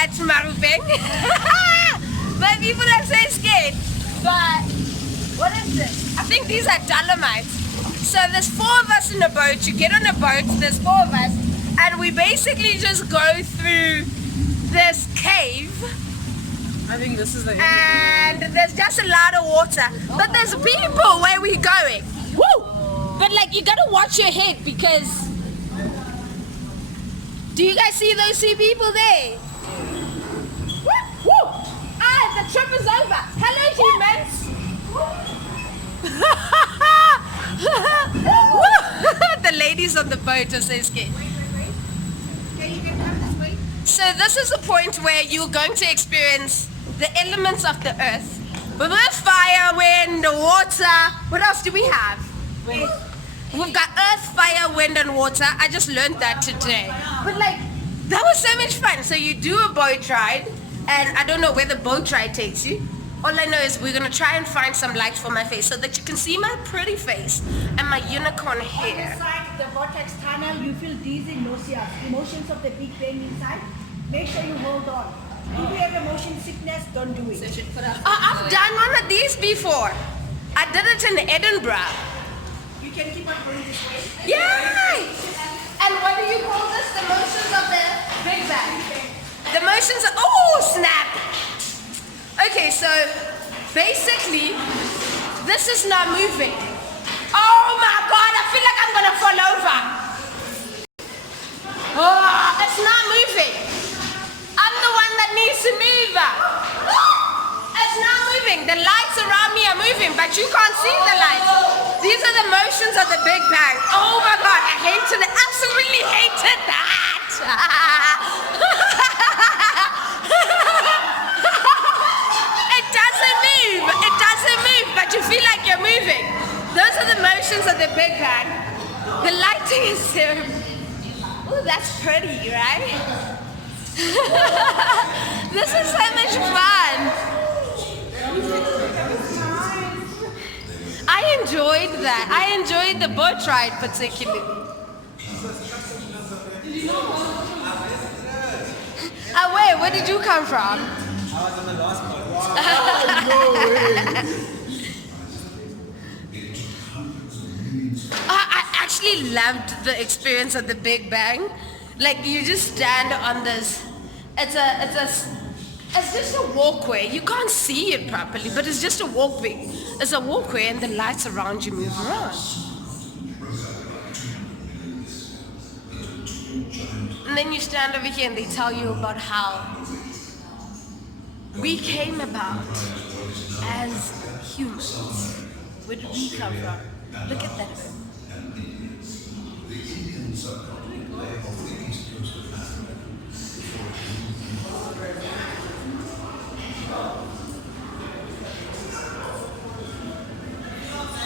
at Maropeng. My people are so scared. But what is this? I think these are dolomites. So there's 4 of us in a boat. You get on a boat, there's 4 of us, and we basically just go through this cave. I think this is the end. And there's just a lot of water. But there's people where we're going. Woo! But like you gotta watch your head because do you guys see those 2 people there? Woo! Woo! Ah, the trip is over. Hello humans! The ladies on the boat are so scared. So this is the point where you're going to experience the elements of the earth. With fire, wind, water. What else do we have? We've got earth, fire, wind, and water. I just learned that today. But like, that was so much fun. So you do a boat ride, and I don't know where the boat ride takes you. All I know is we're gonna try and find some light for my face so that you can see my pretty face and my unicorn hair. Inside the vortex tunnel, you feel dizzy, nauseous, emotions of the big bang inside. Make sure you hold on. If you have a motion sickness, don't do it. I've done one of these before. I did it in Edinburgh. You can keep on going this way. Yay! And what do you call this? The motions of the Big Bang. The motions of, oh snap! Okay, so basically, this is not moving. Oh my God, I feel like I'm gonna fall over. Oh, it's not moving. I'm the one that needs to move. It's not moving. The lights around me are moving, but you can't see the lights. These are the motions of the Big Bang. Oh my God, I hated it. Absolutely hated that. It doesn't move, but you feel like you're moving. Those are the motions of the Big Bang. The lighting is so, oh, that's pretty, right? This is so much fun. I enjoyed that. I enjoyed the boat ride particularly. Ah, where did you come from? I was on the last boat. I actually loved the experience of the Big Bang. Like you just stand on this. It's just a walkway. You can't see it properly, but it's just a walkway. It's a walkway, and the lights around you move around. And then you stand over here, and they tell you about how we came about as humans. Where did we come from? Look at that.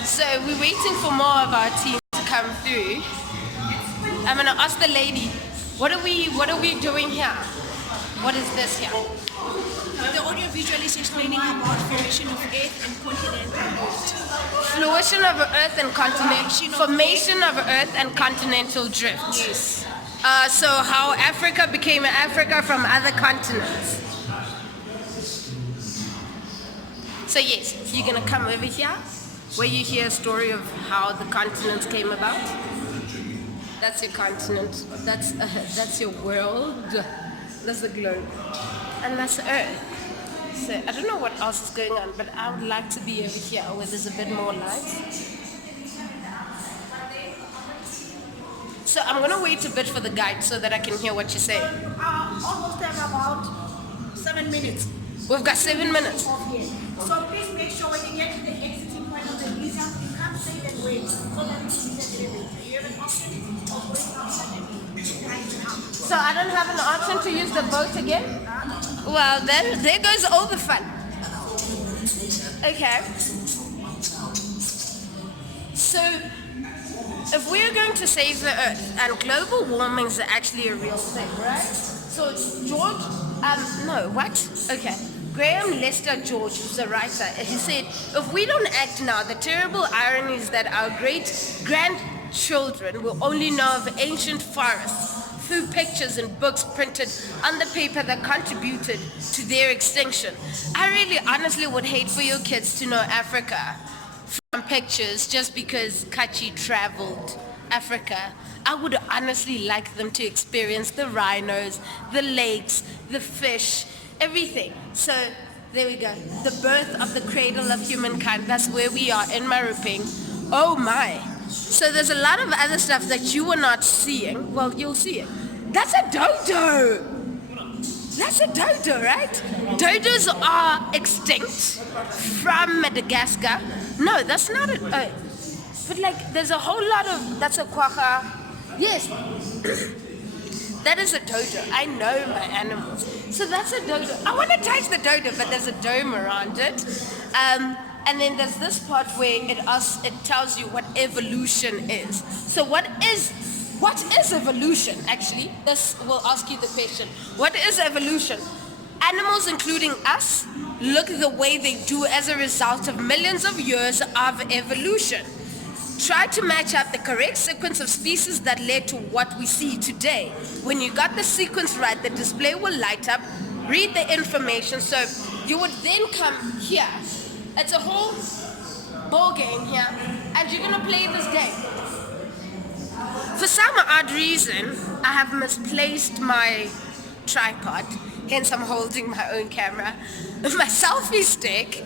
So we're waiting for more of our team to come through. I'm gonna ask the lady, what are we doing here? What is this here? The audio visual is explaining about formation of Earth and continental drift. Formation of Earth and formation of Earth and continental drift. Yes. So how Africa became Africa from other continents. So yes, you're gonna come over here where you hear a story of how the continents came about. That's your continent. That's your world. That's the globe, and that's Earth. So I don't know what else is going on, but I would like to be over here where there's a bit more light. So I'm gonna wait a bit for the guide so that I can hear what you say. Almost have about 7 minutes. We've got 7 minutes. So please make sure when you get to the exiting point of the visa, you can't say that way. So that it's visa elevator. You have an option of going outside and rising up. So I don't have an option to use the boat again? Well, then there goes all the fun. Okay. So if we're going to save the Earth, and global warming is actually a real thing, right? So George, Graham Lester George, who's a writer, he said, if we don't act now, the terrible irony is that our great grandchildren will only know of ancient forests through pictures and books printed on the paper that contributed to their extinction. I really honestly would hate for your kids to know Africa from pictures just because Kachi traveled Africa. I would honestly like them to experience the rhinos, the lakes, the fish, everything. So there we go. The birth of the cradle of humankind. That's where we are in Maropeng. Oh my. So there's a lot of other stuff that you are not seeing. Well, you'll see it. That's a dodo. That's a dodo, right? Dodos are extinct from Madagascar. No, that's not it. But like, there's a whole lot of, that's a quagga. Yes. That is a dodo. I know my animals. So that's a dodo. I want to touch the dodo, but there's a dome around it. And then there's this part where it tells you what evolution is. So what is evolution, actually? This will ask you the question. What is evolution? Animals, including us, look the way they do as a result of millions of years of evolution. Try to match up the correct sequence of species that led to what we see today. When you got the sequence right, the display will light up. Read the information. So you would then come here. It's a whole ball game here, and you're gonna play this game. For some odd reason, I have misplaced my tripod, hence I'm holding my own camera. My selfie stick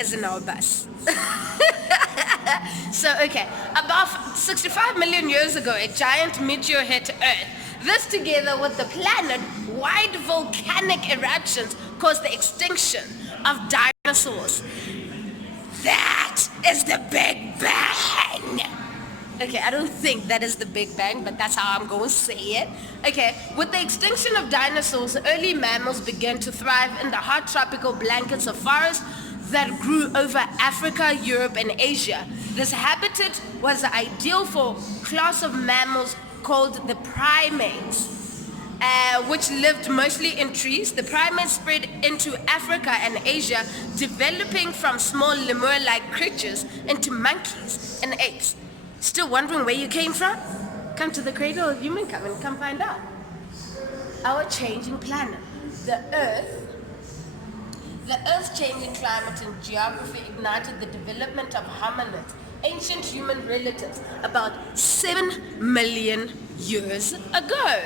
is in our bus. So, okay, about 65 million years ago, a giant meteor hit Earth. This, together with the planet-wide volcanic eruptions, caused the extinction of dinosaurs. That is the Big Bang. Okay, I don't think that is the Big Bang, but that's how I'm going to say it. Okay, with the extinction of dinosaurs, early mammals began to thrive in the hot tropical blankets of forest that grew over Africa, Europe, and Asia. This habitat was ideal for a class of mammals called the primates, which lived mostly in trees. The primates spread into Africa and Asia, developing from small lemur-like creatures into monkeys and apes. Still wondering where you came from? Come to the cradle of humankind and come find out. Our changing planet, the Earth's changing climate and geography ignited the development of hominids, ancient human relatives, about 7 million years ago.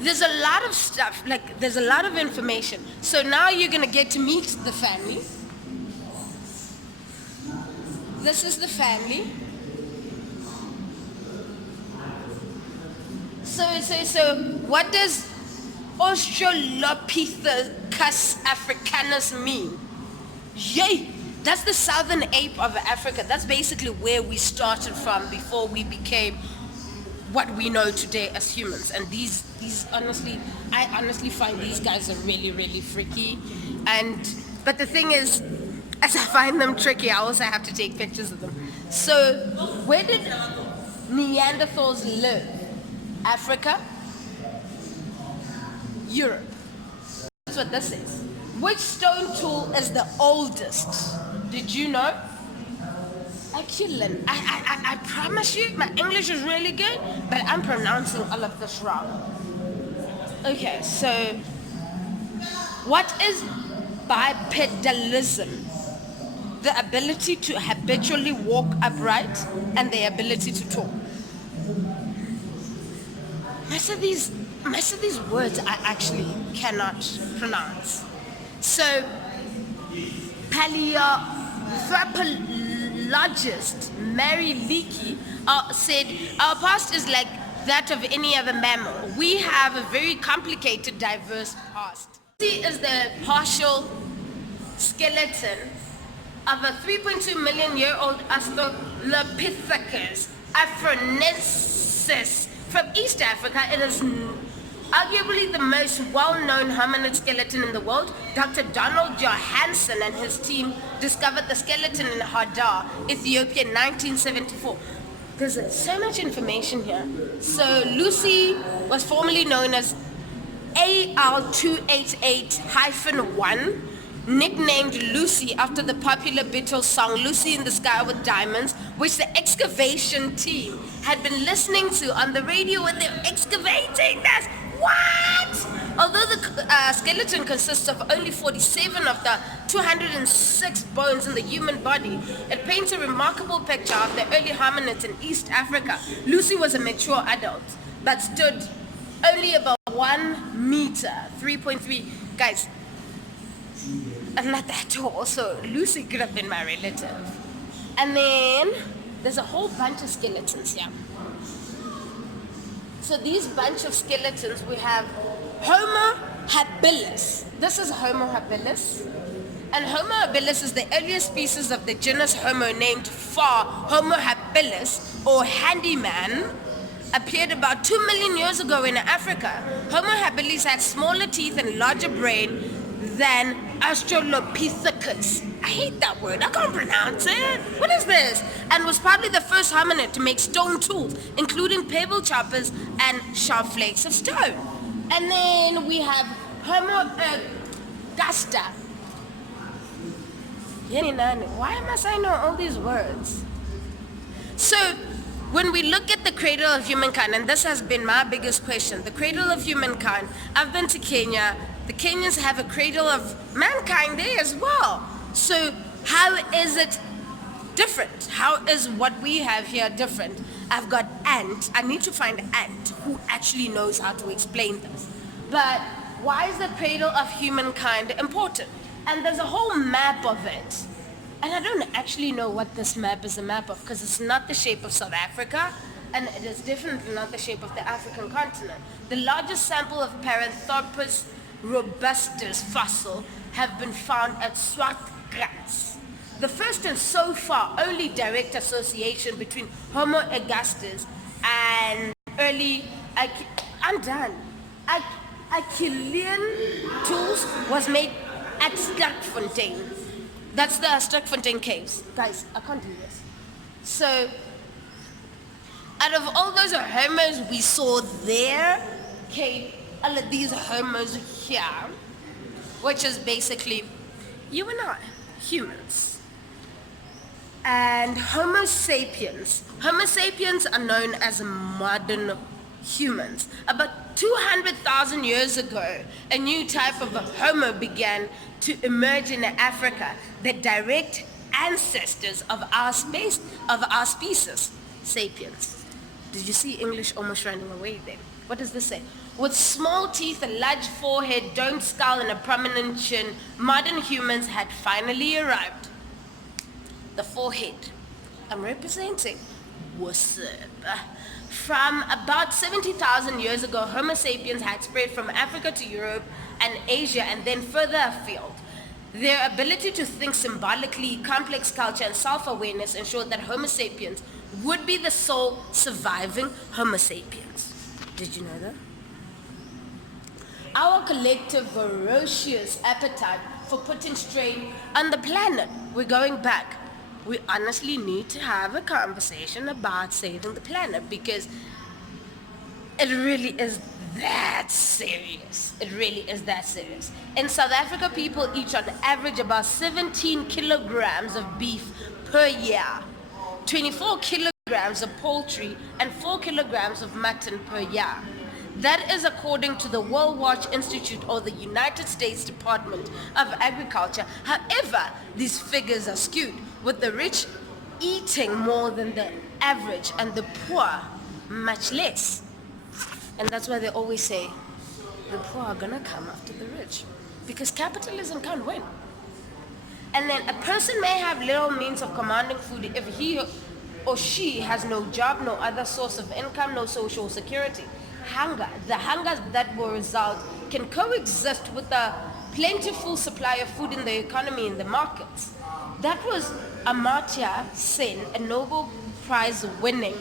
There's a lot of stuff, like there's a lot of information. So now you're gonna get to meet the family. This is the family. So what does Australopithecus africanus mean? Yay! That's the southern ape of Africa. That's basically where we started from before we became what we know today as humans. And these honestly, I honestly find these guys are really, really freaky. But the thing is, as I find them tricky, I also have to take pictures of them. So where did Neanderthals live? Africa, Europe. That's what this is. Which stone tool is the oldest? Did you know? Excellent. I promise you, my English is really good, but I'm pronouncing all of this wrong. Okay, so what is bipedalism? The ability to habitually walk upright and the ability to talk. Most of these words I actually cannot pronounce. So, paleoanthropologist Mary Leakey said, our past is like that of any other mammal. We have a very complicated, diverse past. This is the partial skeleton of a 3.2 million year old Australopithecus afarensis from East Africa. It is arguably the most well-known hominid skeleton in the world. Dr. Donald Johannesburg and his team discovered the skeleton in Hadar, Ethiopia in 1974. There's so much information here. So Lucy was formerly known as AL288-1. nicknamed Lucy after the popular Beatles song Lucy in the Sky with Diamonds, which the excavation team had been listening to on the radio when they were excavating this. What? Although the skeleton consists of only 47 of the 206 bones in the human body, it paints a remarkable picture of the early hominids in East Africa. Lucy was a mature adult, but stood only about 1 meter, 3.3. Guys, I'm not that tall, so Lucy could have been my relative. And then there's a whole bunch of skeletons here. So these bunch of skeletons, we have Homo habilis. This is Homo habilis. And Homo habilis is the earliest species of the genus Homo, named for Homo habilis, or handyman, appeared about 2 million years ago in Africa. Homo habilis had smaller teeth and larger brain than Australopithecus. I hate that word. I can't pronounce it. What is this? And was probably the first hominid to make stone tools, including pebble choppers and sharp flakes of stone. And then we have Homo ergaster. Why must I know all these words? So, when we look at the cradle of humankind, and this has been my biggest question, the cradle of humankind, I've been to Kenya. The Kenyans have a cradle of mankind there as well. So how is it different? How is what we have here different? I've got Ant. I need to find Ant who actually knows how to explain this. But why is the cradle of humankind important? And there's a whole map of it. And I don't actually know what this map is a map of, because it's not the shape of South Africa, and it is definitely not the shape of the African continent. The largest sample of Paranthropus robustus fossil have been found at Swartkrans. The first and so far only direct association between Homo ergaster and early Achillean tools was made at Sterkfontein. That's the Sterkfontein caves. Guys, I can't do this. So, out of all those homos we saw there, came all of these homos here, which is basically you and I, humans. And Homo sapiens. Homo sapiens are known as modern humans. About 200,000 years ago, a new type of a Homo began to emerge in Africa, the direct ancestors of our species, sapiens. Did you see English almost running away there? What does this say? With small teeth, a large forehead, domed skull, and a prominent chin, modern humans had finally arrived. The forehead. I'm representing. What's up? From about 70,000 years ago, Homo sapiens had spread from Africa to Europe and Asia and then further afield. Their ability to think symbolically, complex culture, and self-awareness ensured that Homo sapiens would be the sole surviving Homo sapiens. Did you know that? Our collective ferocious appetite for putting strain on the planet. We're going back. We honestly need to have a conversation about saving the planet, because it really is that serious. It really is that serious. In South Africa, people eat on average about 17 kilograms of beef per year, 24 kilograms of poultry, and 4 kilograms of mutton per year. That is according to the World Watch Institute or the United States Department of Agriculture. However, these figures are skewed, with the rich eating more than the average and the poor much less. And that's why they always say the poor are gonna come after the rich, because capitalism can't win. And then a person may have little means of commanding food if he or she has no job, no other source of income, no social security. The hunger that will result can coexist with a plentiful supply of food in the economy and the markets. That was Amartya Sen, a Nobel Prize winning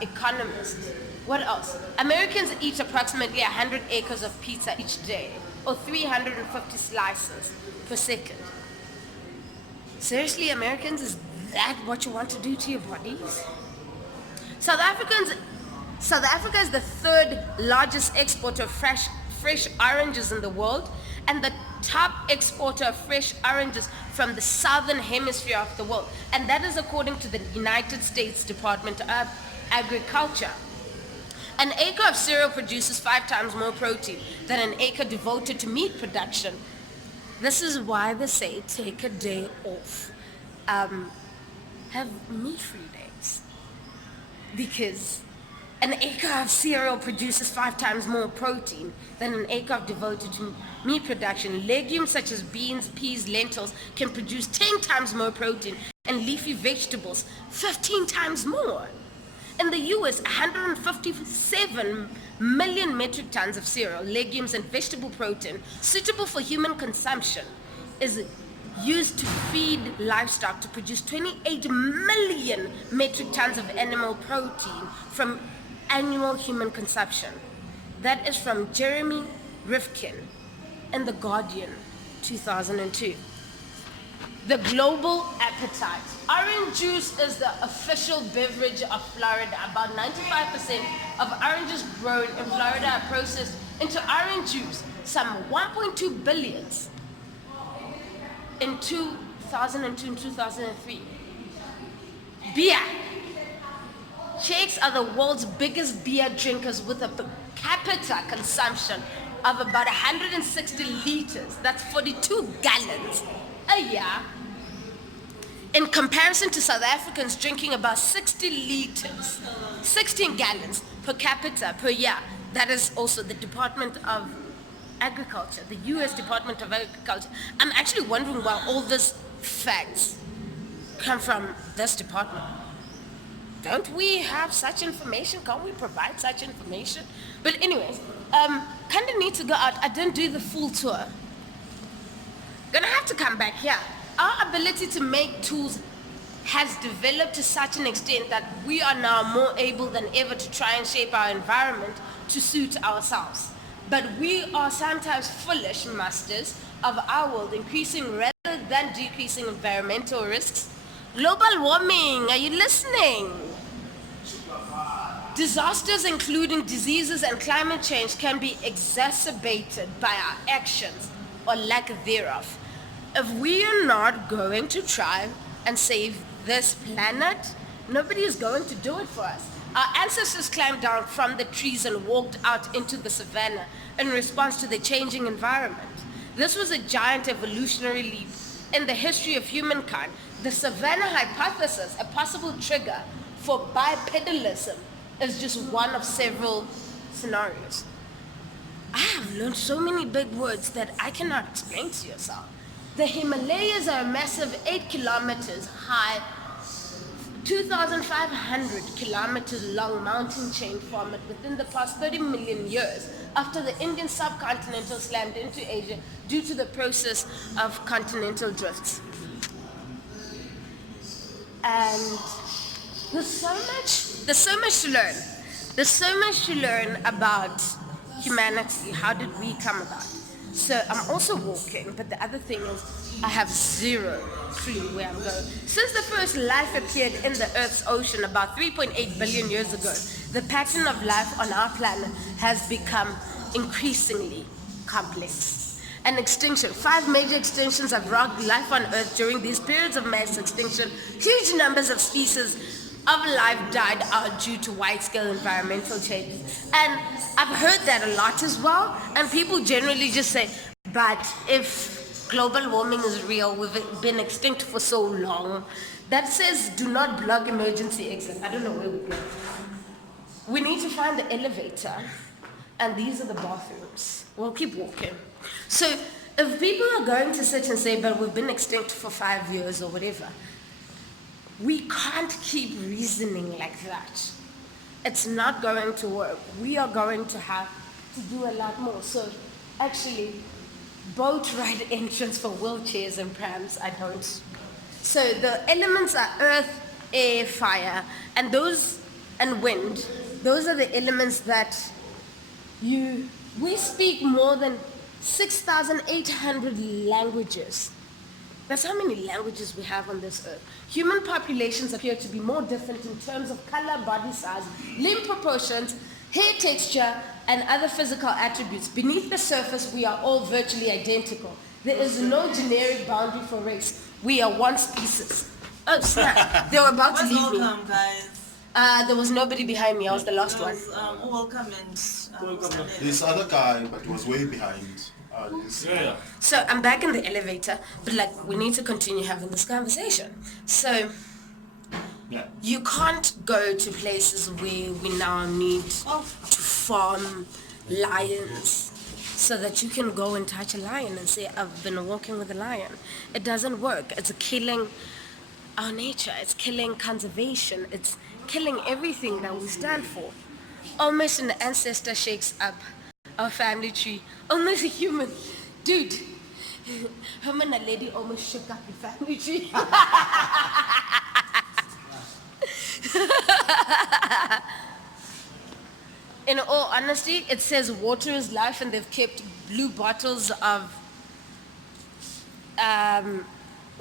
economist. What else? Americans eat approximately 100 acres of pizza each day, or 350 slices per second. Seriously, Americans, is that what you want to do to your bodies? South Africa is the third largest exporter of fresh oranges in the world, and the top exporter of fresh oranges from the southern hemisphere of the world. And that is according to the United States Department of Agriculture. An acre of cereal produces 5 times more protein than an acre devoted to meat production. This is why they say take a day off. Have meat-free days. Because an acre of cereal produces 5 times more protein than an acre devoted to meat production. Legumes such as beans, peas, lentils can produce 10 times more protein, and leafy vegetables 15 times more. In the US, 157 million metric tons of cereal, legumes, and vegetable protein suitable for human consumption is used to feed livestock to produce 28 million metric tons of animal protein from annual human consumption. That is from Jeremy Rifkin in The Guardian, 2002. The global appetite. Orange juice is the official beverage of Florida. About 95% of oranges grown in Florida are processed into orange juice. Some 1.2 billion in 2002 and 2003. Beer. Czechs are the world's biggest beer drinkers with a per capita consumption of about 160 liters. That's 42 gallons a year. In comparison to South Africans drinking about 60 liters, 16 gallons per capita per year. That is also the Department of Agriculture, the US Department of Agriculture. I'm actually wondering where all these facts come from this department. Don't we have such information? Can't we provide such information? But anyways, kind of need to go out. I didn't do the full tour. Gonna have to come back here. Our ability to make tools has developed to such an extent that we are now more able than ever to try and shape our environment to suit ourselves. But we are sometimes foolish masters of our world, increasing rather than decreasing environmental risks. Global warming, are you listening? Disasters including diseases and climate change can be exacerbated by our actions or lack thereof. If we are not going to try and save this planet, nobody is going to do it for us. Our ancestors climbed down from the trees and walked out into the savannah in response to the changing environment. This was a giant evolutionary leap in the history of humankind. The savannah hypothesis, a possible trigger for bipedalism, is just one of several scenarios. I have learned so many big words that I cannot explain to yourself. The Himalayas are a massive 8 kilometers high, 2,500 kilometers long mountain chain formed within the past 30 million years after the Indian subcontinental slammed into Asia due to the process of continental drifts. And there's so much to learn. There's so much to learn about humanity. How did we come about? So I'm also walking, but the other thing is I have zero clue where I'm going. Since the first life appeared in the Earth's ocean about 3.8 billion years ago, the pattern of life on our planet has become increasingly complex. An extinction. 5 major extinctions have rocked life on Earth during these periods of mass extinction. Huge numbers of species of life died out due to wide-scale environmental changes. And I've heard that a lot as well, and people generally just say, but if global warming is real, we've been extinct for so long. That says do not block emergency exit. I don't know where we go. We need to find the elevator, and these are the bathrooms. We'll keep walking. So if people are going to sit and say, but we've been extinct for 5 years or whatever, we can't keep reasoning like that. It's not going to work. We are going to have to do a lot more. So actually, boat ride entrance for wheelchairs and prams, I don't. So the elements are earth, air, fire, and wind. Those are the elements that we speak more than 6,800 languages. That's how many languages we have on this earth. Human populations appear to be more different in terms of color, body size, limb proportions, hair texture, and other physical attributes. Beneath the surface, we are all virtually identical. There is no generic boundary for race. We are one species. Oh snap! They were about to Where's leave me. welcome, guys? There was nobody behind me. I was the last one. Welcome and This other guy, but he was way behind. So I'm back in the elevator, but like we need to continue having this conversation. So you can't go to places where we now need to farm lions so that you can go and touch a lion and say, I've been walking with a lion. It doesn't work. It's killing our nature. It's killing conservation. It's killing everything that we stand for. Almost an ancestor shakes up our family tree. Almost a human. Dude, him and a lady almost shook up the family tree. In all honesty, it says water is life, and they've kept blue bottles of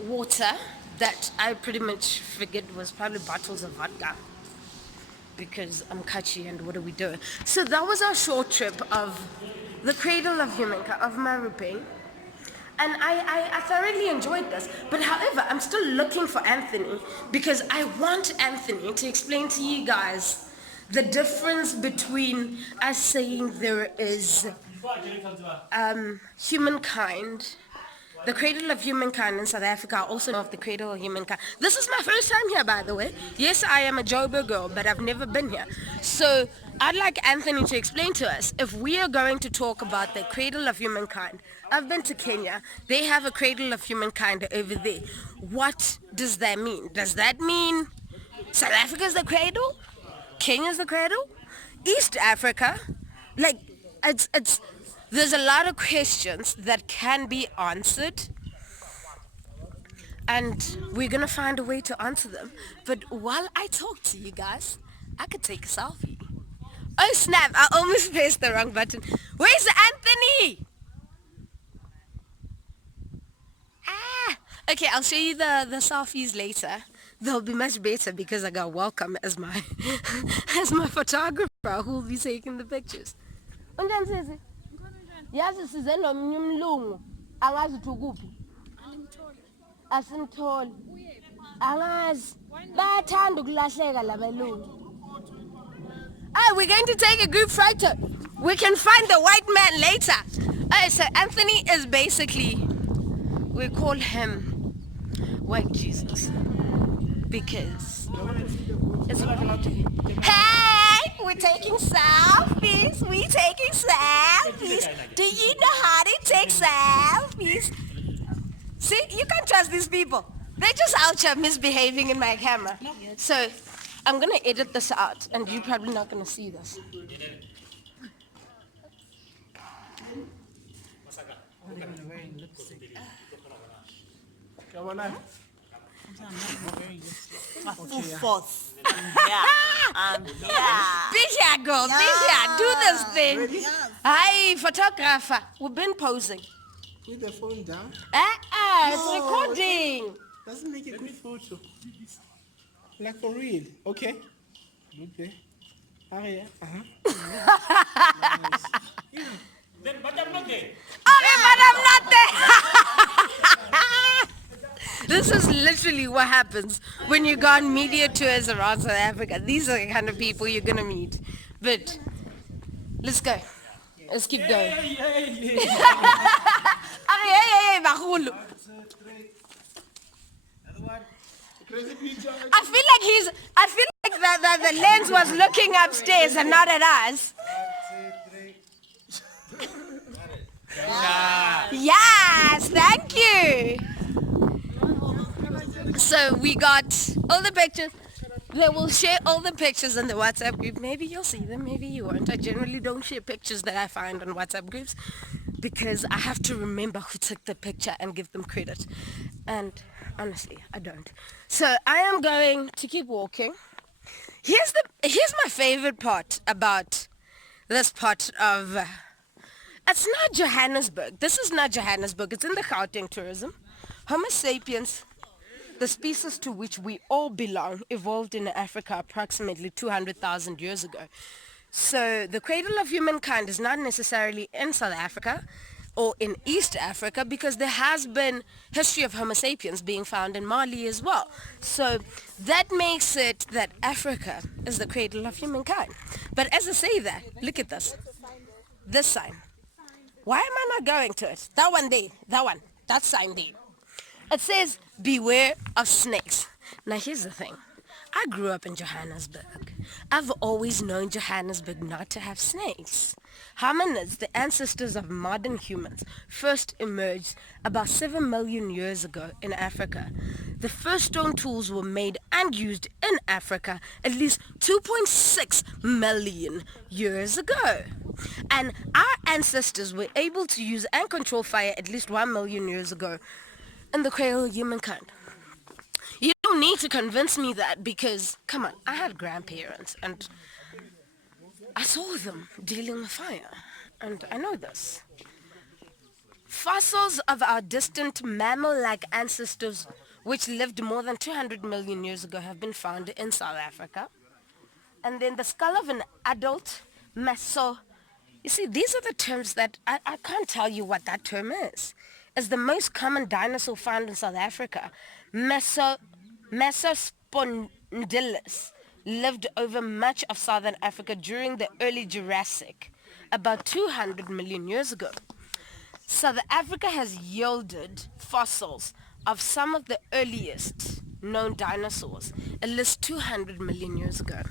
water that I pretty much figured was probably bottles of vodka, because I'm catchy and what are we doing? So that was our short trip of the Cradle of Humankind, of Maropeng. And I thoroughly enjoyed this. But however, I'm still looking for Anthony, because I want Anthony to explain to you guys the difference between us saying there is humankind, the Cradle of Humankind in South Africa, also know of the Cradle of Humankind. This is my first time here, by the way. Yes, I am a Joburg girl, but I've never been here. So I'd like Anthony to explain to us, if we are going to talk about the Cradle of Humankind. I've been to Kenya. They have a Cradle of Humankind over there. What does that mean? Does that mean South Africa's the cradle? Kenya's the cradle? East Africa? Like, it's there's a lot of questions that can be answered, and we're gonna find a way to answer them. But while I talk to you guys, I could take a selfie. Oh snap, I almost pressed the wrong button. Where's Anthony? Okay, I'll show you the selfies later. They'll be much better because I got Welcome as my as my photographer who will be taking the pictures. Unjani sisi? Yazi size nomnye umlungu. Angazi uthi ukuphi? Asimtholi. Angazi. Bayathanda ukulahleka labelungu. We're going to take a group photo. We can find the white man later. So Anthony is basically, we call him White Jesus, because it's what we do. Hey, we're taking selfies. We're taking selfies. Do you know how to take selfies? See, you can't trust these people. They're just out here misbehaving in my camera. So I'm gonna edit this out, and you're probably not gonna see this. Fourth. Yeah. Be here, girl. Be here. Do this thing. Hi, photographer. We've been posing. With the phone down? It's recording. Doesn't make a good photo. Like for real. Okay. Okay. Oh yeah. Nice. Then, but I'm not there. Okay, but I'm not there. This is literally what happens when you go on media tours around South Africa. These are the kind of people you're going to meet. But let's go. Let's keep going. I feel like the lens was looking upstairs and not at us. Yes, thank you. So we got all the pictures. They will share all the pictures in the WhatsApp group. Maybe you'll see them, maybe you won't. I generally don't share pictures that I find on WhatsApp groups because I have to remember who took the picture and give them credit. And honestly, I don't. So I am going to keep walking. Here's my favorite part about this part of... it's not Johannesburg. This is not Johannesburg. It's in the Gauteng tourism. Homo sapiens, the species to which we all belong, evolved in Africa approximately 200,000 years ago. So the cradle of humankind is not necessarily in South Africa or in East Africa, because there has been history of Homo sapiens being found in Mali as well. So that makes it that Africa is the cradle of humankind. But as I say that, look at this. This sign. Why am I not going to it? That one there. That sign there. It says, beware of snakes. Now here's the thing. I grew up in Johannesburg. I've always known Johannesburg not to have snakes. Hominids, the ancestors of modern humans, first emerged about 7 million years ago in Africa. The first stone tools were made and used in Africa at least 2.6 million years ago. And our ancestors were able to use and control fire at least 1 million years ago in the cradle of humankind. You don't need to convince me that, because, come on, I had grandparents and I saw them dealing with fire, and I know this. Fossils of our distant mammal-like ancestors, which lived more than 200 million years ago, have been found in South Africa. And then the skull of an adult meso. You see, these are the terms that I can't tell you what that term is. It's the most common dinosaur found in South Africa. Mesospondylus lived over much of southern Africa during the early Jurassic, about 200 million years ago. South Africa has yielded fossils of some of the earliest known dinosaurs, at least 200 million years ago.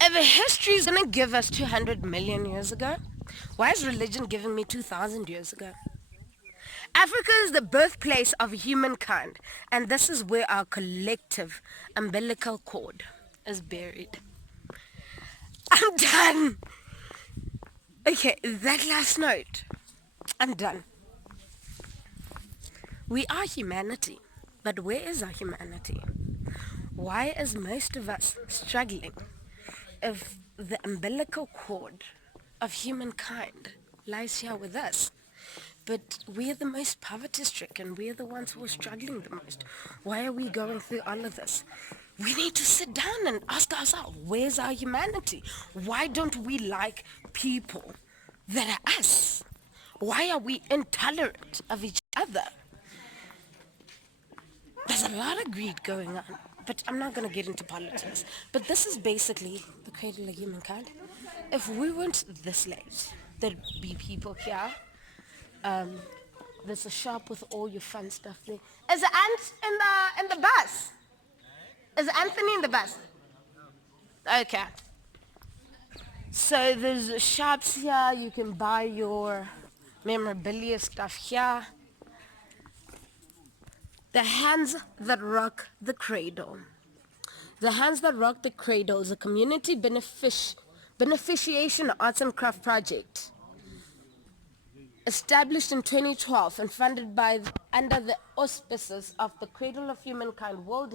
If history is going to give us 200 million years ago, why is religion giving me 2,000 years ago? Africa is the birthplace of humankind, and this is where our collective umbilical cord is buried. I'm done. Okay, that last note. I'm done. We are humanity, but where is our humanity? Why is most of us struggling if the umbilical cord of humankind lies here with us? But we are the most poverty-stricken. We are the ones who are struggling the most. Why are we going through all of this? We need to sit down and ask ourselves, where's our humanity? Why don't we like people that are us? Why are we intolerant of each other? There's a lot of greed going on, but I'm not going to get into politics. But this is basically the cradle of humankind. If we weren't the slaves, there'd be people here. There's a shop with all your fun stuff there. Is the Ant in the bus? Is Anthony in the bus? Okay. So there's shops here. You can buy your memorabilia stuff here. The Hands That Rock the Cradle. The Hands That Rock the Cradle is a community beneficiation arts and craft project established in 2012 and funded under the auspices of the Cradle of Humankind World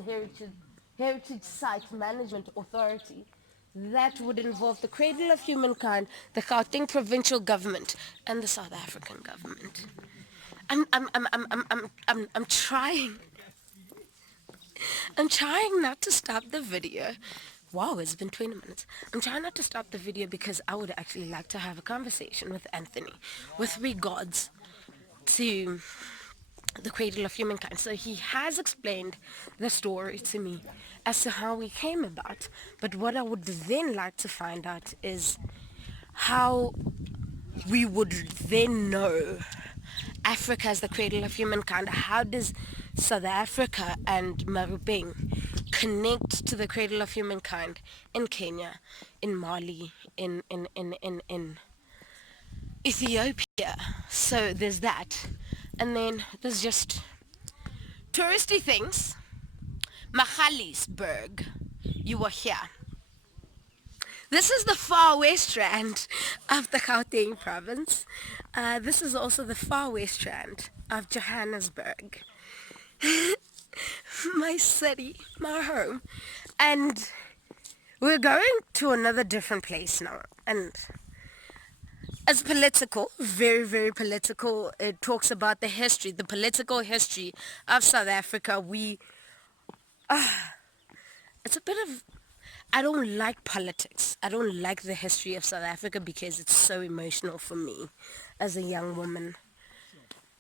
Heritage Site Management Authority. That would involve the Cradle of Humankind, the Gauteng provincial government, and the South African government. I'm trying. I'm trying not to stop the video. Wow, it's been 20 minutes. I'm trying not to stop the video because I would actually like to have a conversation with Anthony with regards to the Cradle of Humankind. So he has explained the story to me as to how we came about. But what I would then like to find out is how we would then know Africa as the Cradle of Humankind. How does South Africa and Maropeng connect to the Cradle of Humankind in Kenya, in Mali, in Ethiopia? So there's that. And then there's just touristy things. Johannesburg, you are here. This is the far west strand of the Gauteng province. This is also the far west strand of Johannesburg. My city, my home. And we're going to another different place now. And it's political, very, very political. It talks about the history, the political history of South Africa. It's a bit of I don't like politics. I don't like the history of South Africa because it's so emotional for me as a young woman.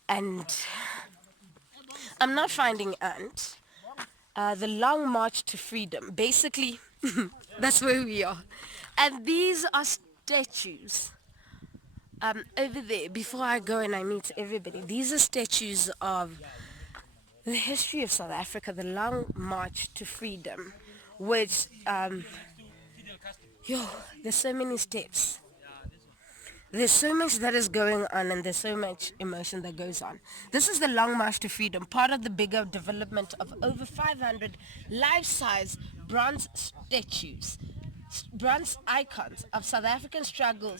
And I'm not finding Ant. The Long March to Freedom. Basically, that's where we are. And these are statues. Over there, before I go and I meet everybody, these are statues of the history of South Africa, the Long March to Freedom, which, there's so many steps. There's so much that is going on and there's so much emotion that goes on. This is the Long March to Freedom, part of the bigger development of over 500 life-size bronze statues, bronze icons of South Africa's struggle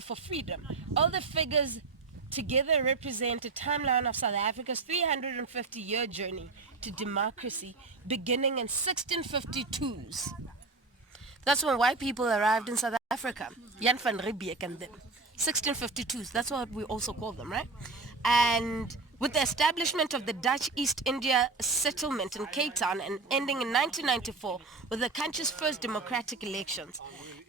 for freedom. All the figures together represent a timeline of South Africa's 350-year journey to democracy, beginning in 1652s. That's when white people arrived in South Africa. Jan van Riebeeck and them. 1652s, that's what we also call them, right? And with the establishment of the Dutch East India settlement in Cape Town and ending in 1994 with the country's first democratic elections.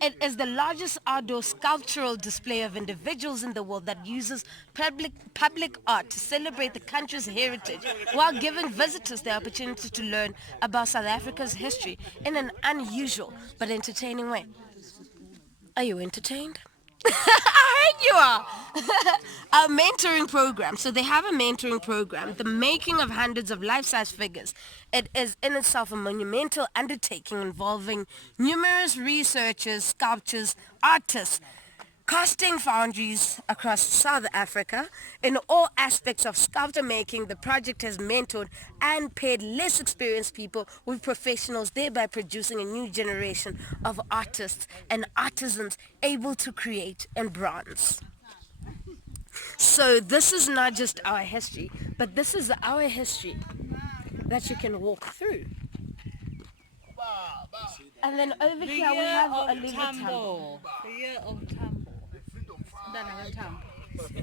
It is the largest outdoor sculptural display of individuals in the world that uses public art to celebrate the country's heritage while giving visitors the opportunity to learn about South Africa's history in an unusual but entertaining way. Are you entertained? I heard you are. Our mentoring program. So they have a mentoring program, the making of hundreds of life-size figures. It is in itself a monumental undertaking involving numerous researchers, sculptors, artists, casting foundries across South Africa. In all aspects of sculpture making, the project has mentored and paired less experienced people with professionals, thereby producing a new generation of artists and artisans able to create in bronze. So this is not just our history, but this is our history that you can walk through. And then over here we have Oliver Tambo. The year of Tambo.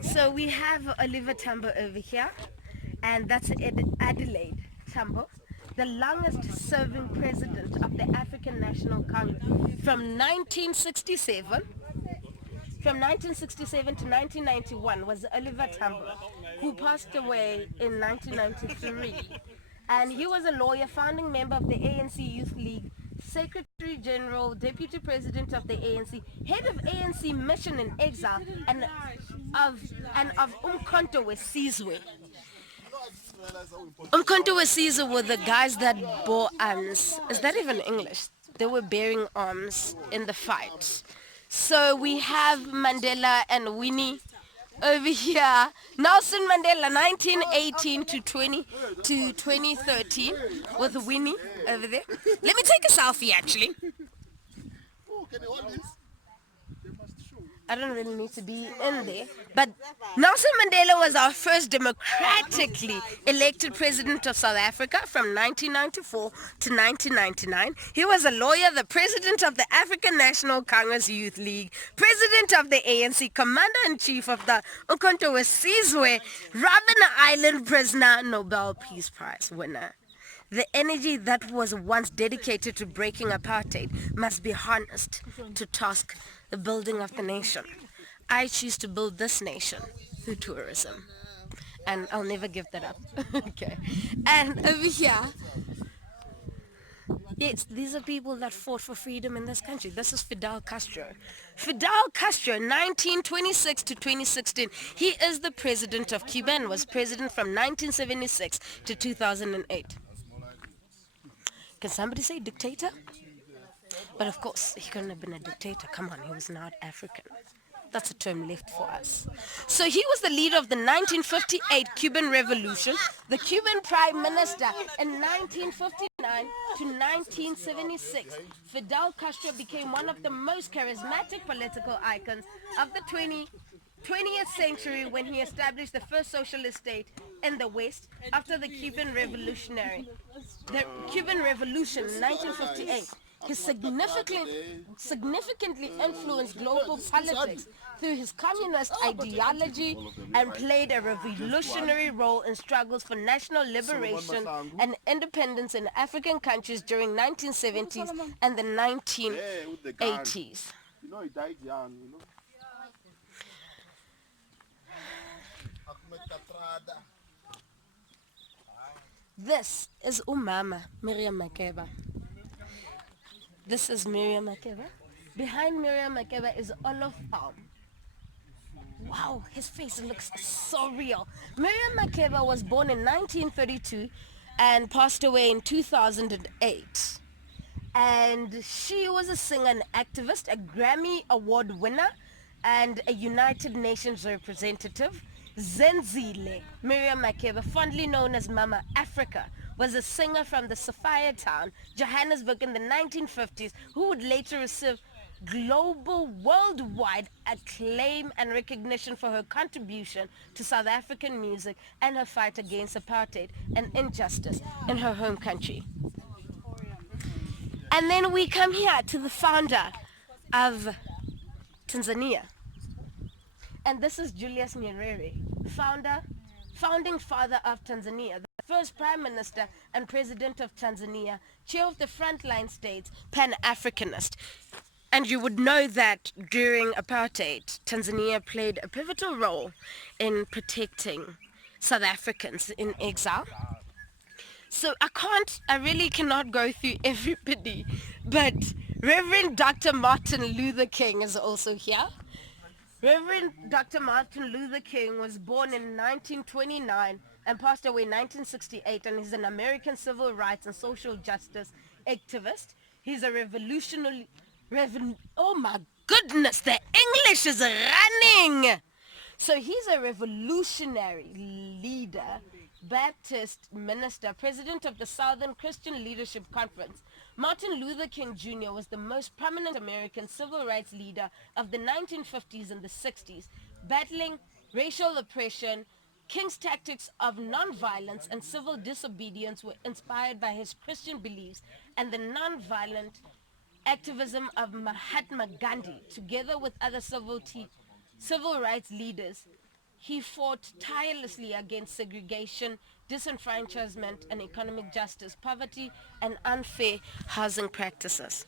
So we have Oliver Tambo over here, and that's Adelaide Tambo, the longest serving president of the African National Congress from 1967 to 1991 was Oliver Tambo, who passed away in 1993. And he was a lawyer, founding member of the ANC Youth League, Secretary General, Deputy President of the ANC, head of ANC Mission in Exile, and of Umkhonto weSizwe. Umkhonto weSizwe were the guys that bore arms. Is that even English? They were bearing arms in the fight. So we have Mandela and Winnie over here. Nelson Mandela, 1918 to 2013, with Winnie over there. Let me take a selfie, actually. I don't really need to be in there. But Nelson Mandela was our first democratically elected president of South Africa from 1994 to 1999. He was a lawyer, the president of the African National Congress Youth League, president of the ANC, commander-in-chief of the Umkhonto weSizwe, Robben Island prisoner, Nobel Peace Prize winner. The energy that was once dedicated to breaking apartheid must be harnessed to task the building of the nation. I choose to build this nation through tourism. And I'll never give that up. Okay. And over here, yes, these are people that fought for freedom in this country. This is Fidel Castro. Fidel Castro, 1926 to 2016. He is the president of Cuba and was president from 1976 to 2008. Can somebody say dictator? But of course, he couldn't have been a dictator. Come on, he was not African. That's a term left for us. So he was the leader of the 1958 Cuban Revolution, the Cuban Prime Minister in 1959 to 1976. Fidel Castro became one of the most charismatic political icons of the 20th century when he established the first socialist state in the West after the Cuban Revolution in 1958. He significantly influenced global politics through his communist ideology and played a revolutionary role in struggles for national liberation and independence in African countries during 1970s and the 1980s. You know, he died young, you know. This is Umama Miriam Makeba. This is Miriam Makeba. Behind Miriam Makeba is Olof Palm. Wow, his face looks so real. Miriam Makeba was born in 1932 and passed away in 2008. And she was a singer and activist, a Grammy Award winner, and a United Nations representative. Zenzile Miriam Makeba, fondly known as Mama Africa, was a singer from the Sophia town, Johannesburg in the 1950s, who would later receive global, worldwide acclaim and recognition for her contribution to South African music and her fight against apartheid and injustice in her home country. And then we come here to the founder of Tanzania. And this is Julius Nyerere, founding father of Tanzania, the first prime minister and president of Tanzania, chair of the frontline states, Pan-Africanist. And you would know that during apartheid, Tanzania played a pivotal role in protecting South Africans in exile. So I really cannot go through everybody, but Reverend Dr. Martin Luther King is also here. Reverend Dr. Martin Luther King was born in 1929 and passed away in 1968, and he's an American civil rights and social justice activist. He's a oh my goodness, the English is running! So he's a revolutionary leader, Baptist minister, president of the Southern Christian Leadership Conference. Martin Luther King Jr. was the most prominent American civil rights leader of the 1950s and the 60s, battling racial oppression. King's tactics of nonviolence and civil disobedience were inspired by his Christian beliefs and the nonviolent activism of Mahatma Gandhi. Together with other civil rights leaders, he fought tirelessly against segregation, disenfranchisement, and economic justice, poverty, and unfair housing practices.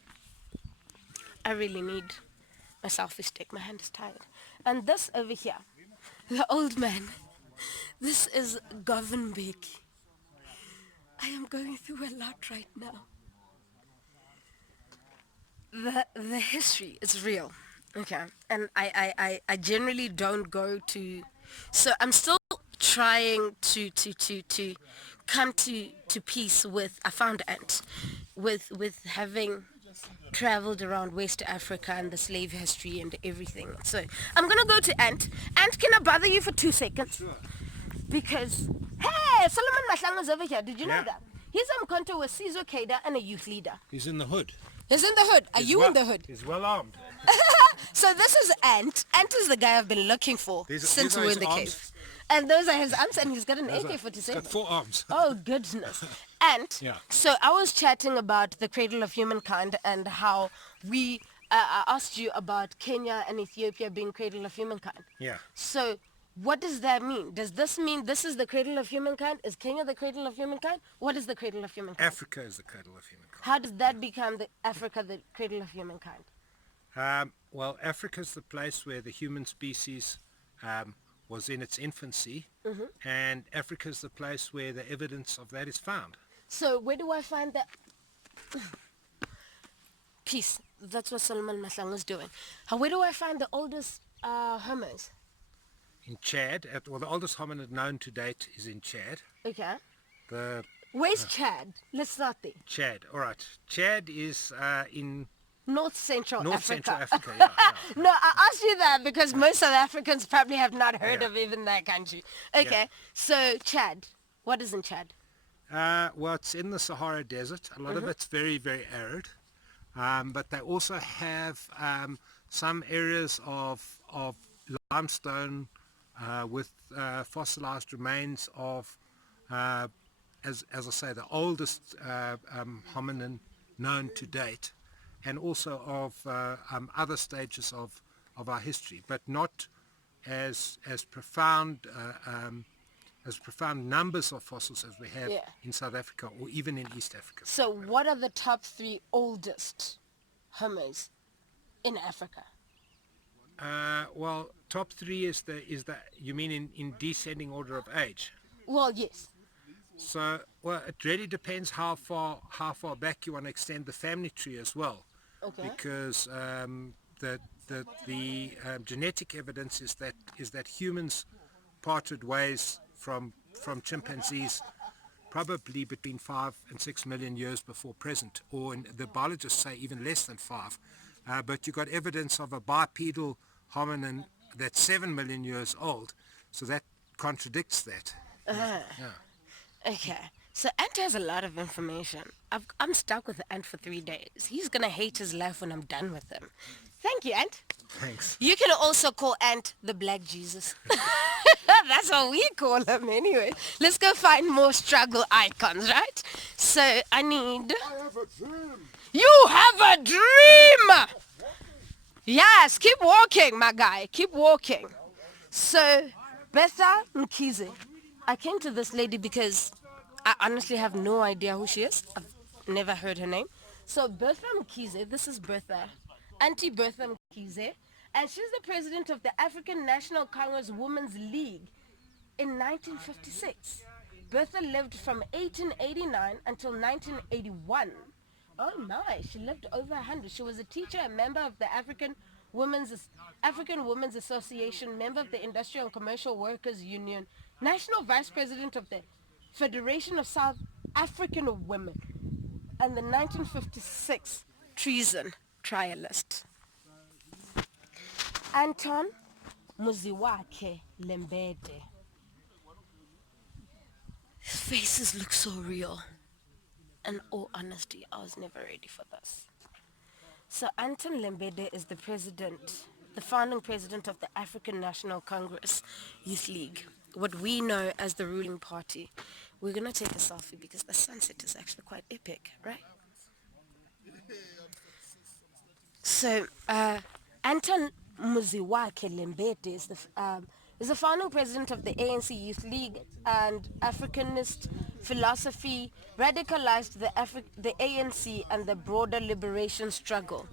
I really need my selfie stick. My hand is tired. And this over here, the old man, this is Govan Beki. I am going through a lot right now. The history is real. Okay, and I generally don't go to, so I'm still trying to come to peace with, I found Ant, with having traveled around West Africa and the slave history and everything. So I'm gonna go to Ant. Ant, can I bother you for 2 seconds? Sure. Because, hey, Solomon Mahlanga's over here, did you know that? He's on contact with Caesar Kada and a youth leader. He's in the hood. He's in the hood. Are you in the hood? He's well armed. So this is Ant. Ant is the guy I've been looking for since we were in the cave. And those are his arms, and he's got an AK-47. He's got 4 arms. Oh, goodness. Ant, Yeah. So I was chatting about the Cradle of Humankind and how I asked you about Kenya and Ethiopia being Cradle of Humankind. Yeah. So what does that mean? Does this mean this is the Cradle of Humankind? Is Kenya the Cradle of Humankind? What is the Cradle of Humankind? Africa is the cradle of humankind. How does that become Africa the Cradle of Humankind? Well, Africa is the place where the human species was in its infancy, and Africa is the place where the evidence of that is found. So where do I find that? Peace. That's what Solomon Mahlang is doing. Where do I find the oldest homos? In Chad, the oldest hominid known to date is in Chad. Okay. Where's Chad? Let's start there. Chad, all right. Chad is in North Central Africa. Yeah. No, I asked you that because most South Africans probably have not heard of even that country. Okay, so Chad. What is in Chad? Well, it's in the Sahara Desert. A lot of it's very, very arid. But they also have some areas of limestone with fossilized remains of, as I say, the oldest hominin known to date. and also of other stages of our history, but not as profound numbers of fossils as we have Yeah. in South Africa or even in East Africa. So what are the top 3 oldest homos in Africa? Well, top 3 is the you mean in descending order of age? Well, yes. So, well, it really depends how far back you want to extend the family tree as well, Okay. because the genetic evidence is that humans parted ways from chimpanzees probably between 5 and 6 million years before present, or the biologists say even less than 5. But you got evidence of a bipedal hominin that's 7 million years old, so that contradicts that. Yeah. Okay. So Ant has a lot of information. I'm stuck with Ant for 3 days. He's going to hate his life when I'm done with him. Thank you, Ant. Thanks. You can also call Ant the Black Jesus. That's what we call him anyway. Let's go find more struggle icons, right? So I need... I have a dream. You have a dream! Yes, keep walking, my guy. Keep walking. So, Betha Mkize. I came to this lady because I honestly have no idea who she is. I've never heard her name. So, Bertha Mkize, this is Bertha. Auntie Bertha Mkize. And she's the president of the African National Congress Women's League in 1956. Bertha lived from 1889 until 1981. Oh my, she lived over 100. She was a teacher, a member of the African Women's Association, member of the Industrial and Commercial Workers Union, national vice president of the Federation of South African Women, and the 1956 treason trialist. Anton Muziwake Lembede. His faces look so real. In all honesty, I was never ready for this. So Anton Lembede is the founding president of the African National Congress Youth League, what we know as the ruling party. We're going to take a selfie because the sunset is actually quite epic, right? So Anton Muziwake Lembede is the founding president of the ANC Youth League and Africanist philosophy radicalized the ANC and the broader liberation struggle.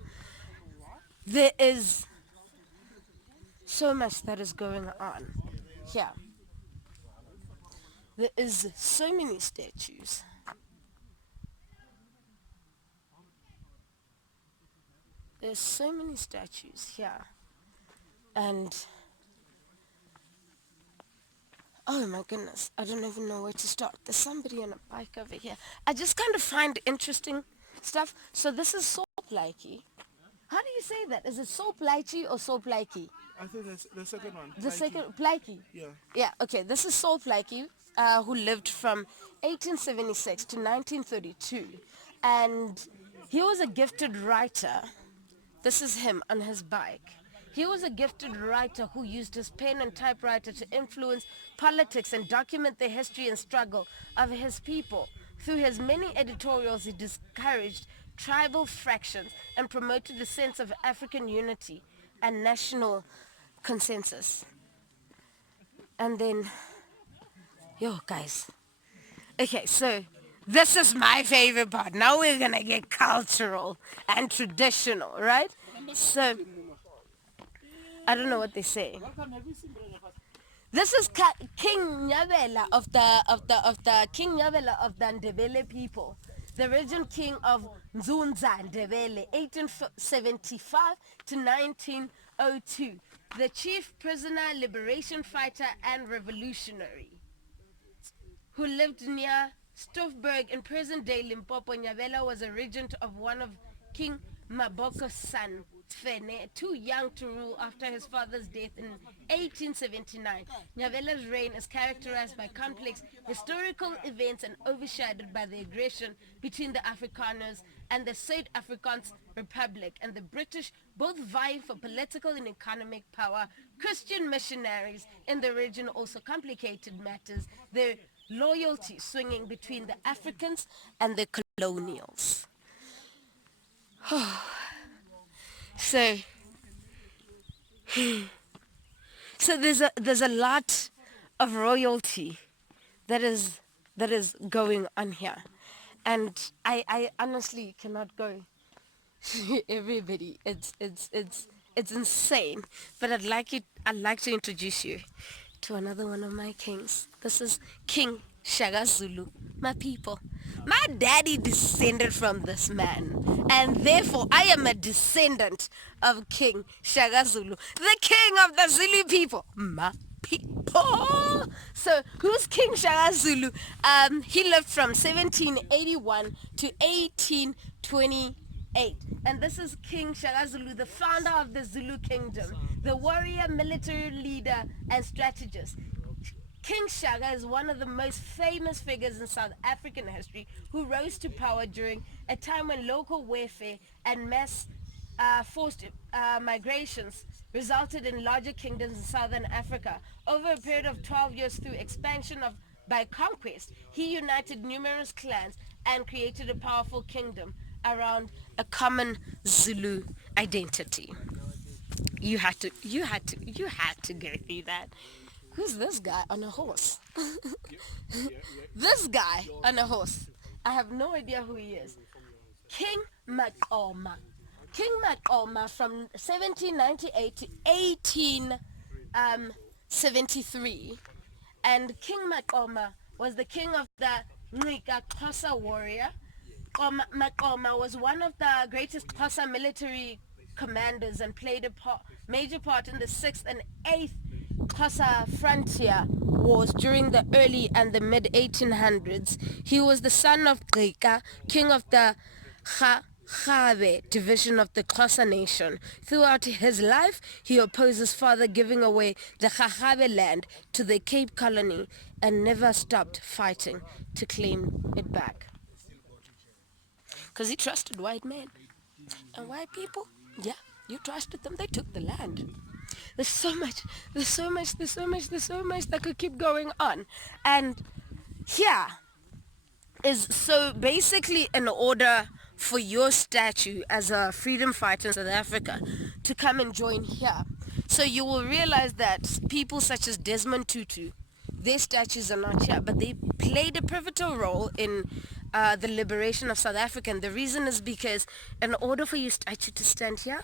There is so much that is going on here. There is so many statues. There's so many statues here. And oh my goodness, I don't even know where to start. There's somebody on a bike over here. I just kind of find interesting stuff. So this is Soplaiki. How do you say that? Is it Soplaiki or Soplaiki? I think that's the second one. The Plaiki. second, Plaiki. Yeah. Yeah, okay. This is Soplaiki, who lived from 1876 to 1932. And he was a gifted writer. This is him on his bike. He was a gifted writer who used his pen and typewriter to influence politics and document the history and struggle of his people. Through his many editorials, he discouraged tribal fractions and promoted a sense of African unity and national consensus. And then, yo guys, okay, so this is my favorite part. Now we're gonna get cultural and traditional, right? So I don't know what they say. This is King Nyabela of the King Nyabela of the Ndebele people, the regent king of Nzunza Ndebele, 1875 to 1902, the chief prisoner, liberation fighter, and revolutionary, who lived near Stoffberg in present-day Limpopo. Nyabela was a regent of one of King Maboko's son, Tfene, too young to rule after his father's death in 1879. Nyabela's reign is characterized by complex historical events and overshadowed by the aggression between the Afrikaners and the Zuid-Afrikaanse Republic and the British, both vying for political and economic power. Christian missionaries in the region also complicated matters, their loyalty swinging between the Africans and the colonials. So, so there's a lot of royalty that is going on here, and I honestly cannot go to everybody. It's insane. But I'd like to introduce you to another one of my kings. This is King Shaka Zulu, my people. My daddy descended from this man, and therefore I am a descendant of King Shaka Zulu, the king of the Zulu people. My people. So who's King Shaka Zulu? He lived from 1781 to 1828. And this is King Shaka Zulu, the founder of the Zulu kingdom, the warrior, military leader, and strategist. King Shaka is one of the most famous figures in South African history who rose to power during a time when local warfare and mass forced migrations resulted in larger kingdoms in southern Africa. Over a period of 12 years through expansion by conquest, he united numerous clans and created a powerful kingdom around a common Zulu identity. You had to go through that. Who's this guy on a horse? This guy on a horse. I have no idea who he is. King Makoma. King Makoma from 1798 to 1873. And King Makoma was the king of the Ncika Xhosa warrior. Makoma was one of the greatest Xhosa military commanders and played a major part in the 6th and 8th Xhosa frontier wars during the early and the mid-1800s. He was the son of Ncika, king of the Khabe division of the Xhosa nation. Throughout his life, he opposed his father giving away the Khabe land to the Cape Colony and never stopped fighting to claim it back. Because he trusted white men. And white people, yeah, you trusted them, they took the land. There's so much that could keep going on. And here is, so basically, in order for your statue as a freedom fighter in South Africa to come and join here, so you will realize that people such as Desmond Tutu, their statues are not here, but they played a pivotal role in the liberation of South Africa. And the reason is because in order for your statue to stand here,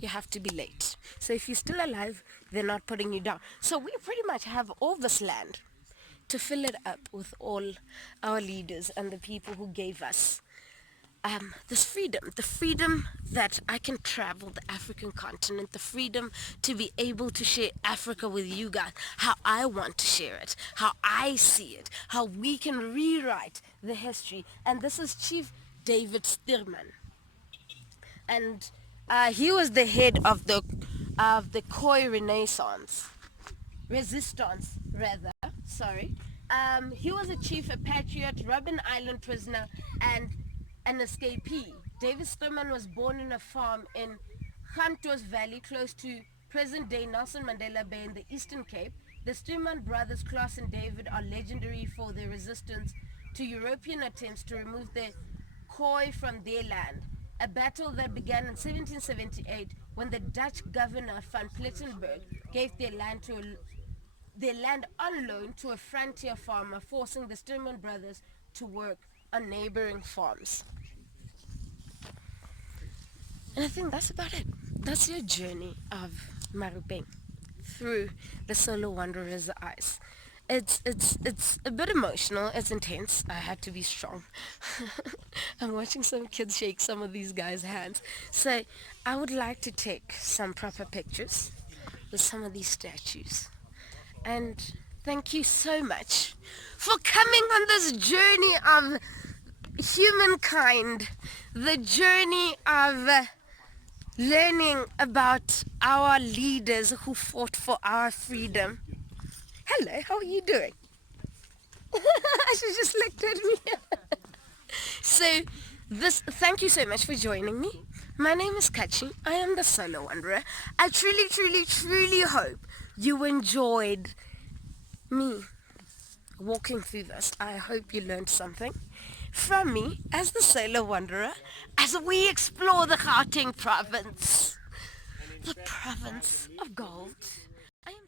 you have to be late. So if you're still alive, they're not putting you down. So we pretty much have all this land to fill it up with all our leaders and the people who gave us this freedom, the freedom that I can travel the African continent, the freedom to be able to share Africa with you guys, how I want to share it, how I see it, how we can rewrite the history. And this is Chief David Stearman. And he was the head of the Khoi resistance rather. He was a chief, a patriot, Robben Island prisoner, and an escapee. David Stearman was born in a farm in Gantos Valley, close to present-day Nelson Mandela Bay in the Eastern Cape. The Stearman brothers, Klaas and David, are legendary for their resistance to European attempts to remove the Khoi from their land. A battle that began in 1778 when the Dutch governor van Plettenberg gave their land on loan to a frontier farmer, forcing the Stearman brothers to work on neighboring farms. And I think that's about it. That's your journey of Maropeng through the Solo Wanderer's eyes. It's a bit emotional, it's intense. I had to be strong. I'm watching some kids shake some of these guys' hands. So I would like to take some proper pictures with some of these statues. And thank you so much for coming on this journey of humankind, the journey of learning about our leaders who fought for our freedom. Hello, how are you doing? She just looked at me. So, thank you so much for joining me. My name is Kachi. I am the Solo Wanderer. I truly hope you enjoyed me walking through this. I hope you learned something from me as the Solo Wanderer as we explore the Gauteng province. the province of gold. I am